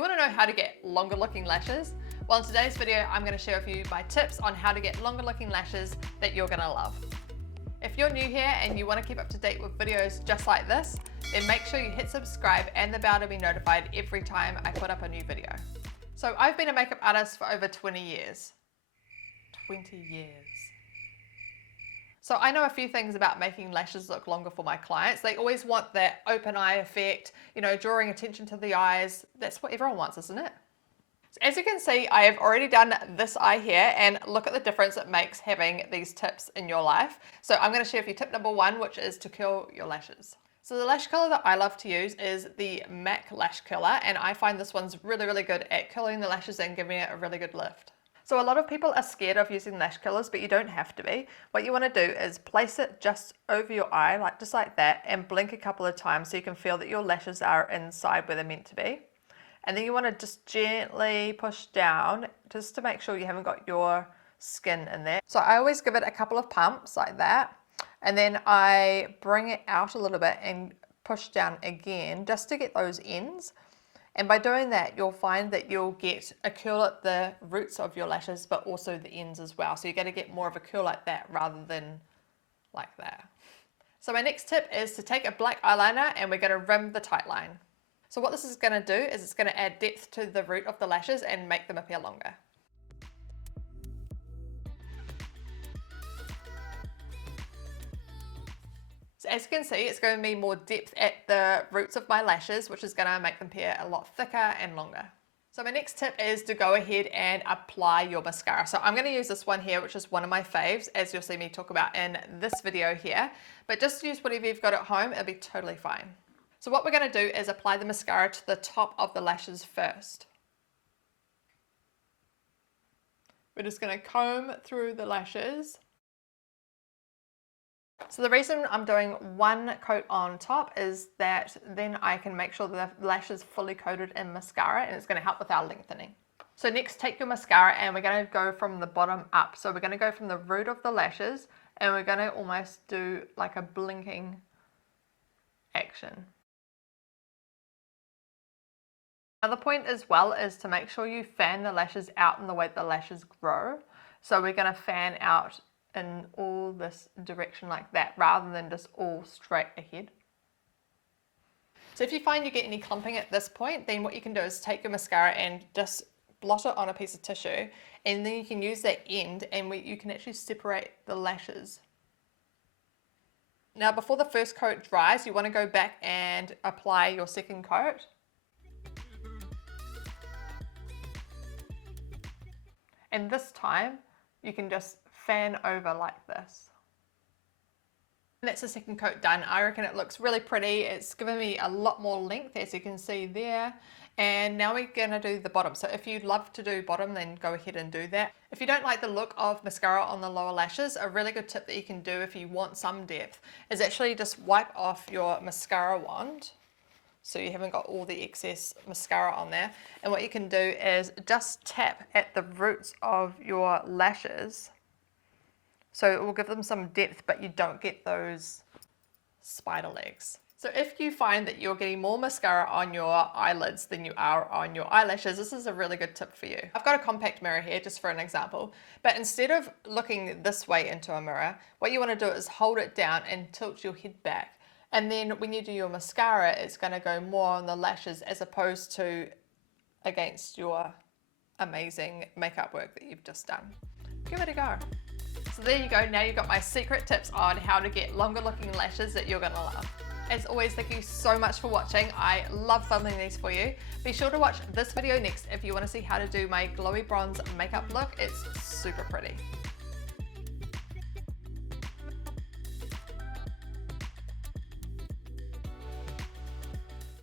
you want to know how to get longer looking lashes? Well, in today's video, I'm going to share with you my tips on how to get longer looking lashes that you're going to love. If you're new here and you want to keep up to date with videos just like this, then make sure you hit subscribe and the bell to be notified every time I put up a new video. So I've been a makeup artist for over 20 years. 20 years. So I know a few things about making lashes look longer for my clients. They always want that open eye effect, you know, drawing attention to the eyes. That's what everyone wants, isn't it? So as you can see, I have already done this eye here, and look at the difference it makes having these tips in your life. So I'm going to share with you tip number one, which is to curl your lashes. So the lash curler that I love to use is the MAC lash curler, and I find this one's really good at curling the lashes and giving it a really good lift. So a lot of people are scared of using lash curlers, but you don't have to be. What you want to do is place it just over your eye, just like that, and blink a couple of times so you can feel that your lashes are inside where they're meant to be. And then you want to just gently push down just to make sure you haven't got your skin in there. So I always give it a couple of pumps like that, and then I bring it out a little bit and push down again just to get those ends. And by doing that, you'll find that you'll get a curl at the roots of your lashes, but also the ends as well. So you're going to get more of a curl like that rather than like that. So my next tip is to take a black eyeliner and we're going to rim the tight line. So what this is going to do is it's going to add depth to the root of the lashes and make them appear longer. So as you can see, it's going to be more depth at the roots of my lashes, which is going to make them appear a lot thicker and longer. So my next tip is to go ahead and apply your mascara. So I'm going to use this one here, which is one of my faves, as you'll see me talk about in this video here. But just use whatever you've got at home, it'll be totally fine. So what we're going to do is apply the mascara to the top of the lashes first. We're just going to comb through the lashes. So the reason I'm doing one coat on top is that then I can make sure the lash is fully coated in mascara, and it's going to help with our lengthening. So next, take your mascara and we're going to go from the bottom up. So we're going to go from the root of the lashes and we're going to almost do like a blinking action. Another point as well is to make sure you fan the lashes out in the way the lashes grow. So we're going to fan out in all this direction like that, rather than just all straight ahead. So if you find you get any clumping at this point, then what you can do is take your mascara and just blot it on a piece of tissue, and then you can use that end and you can actually separate the lashes. Now before the first coat dries, you want to go back and apply your second coat. And this time you can just fan over like this. And that's the second coat done. I reckon it looks really pretty. It's given me a lot more length, as you can see there. And now we're going to do the bottom. So if you'd love to do bottom, then go ahead and do that. If you don't like the look of mascara on the lower lashes, a really good tip that you can do if you want some depth is actually just wipe off your mascara wand, so you haven't got all the excess mascara on there. And what you can do is just tap at the roots of your lashes. So it will give them some depth, but you don't get those spider legs. So if you find that you're getting more mascara on your eyelids than you are on your eyelashes, this is a really good tip for you. I've got a compact mirror here just for an example, but instead of looking this way into a mirror, what you want to do is hold it down and tilt your head back. And then when you do your mascara, it's going to go more on the lashes as opposed to against your amazing makeup work that you've just done. Give it a go. So there you go, now you've got my secret tips on how to get longer looking lashes that you're going to love. As always, thank you so much for watching. I love filming these for you. Be sure to watch this video next if you want to see how to do my glowy bronze makeup look. It's super pretty.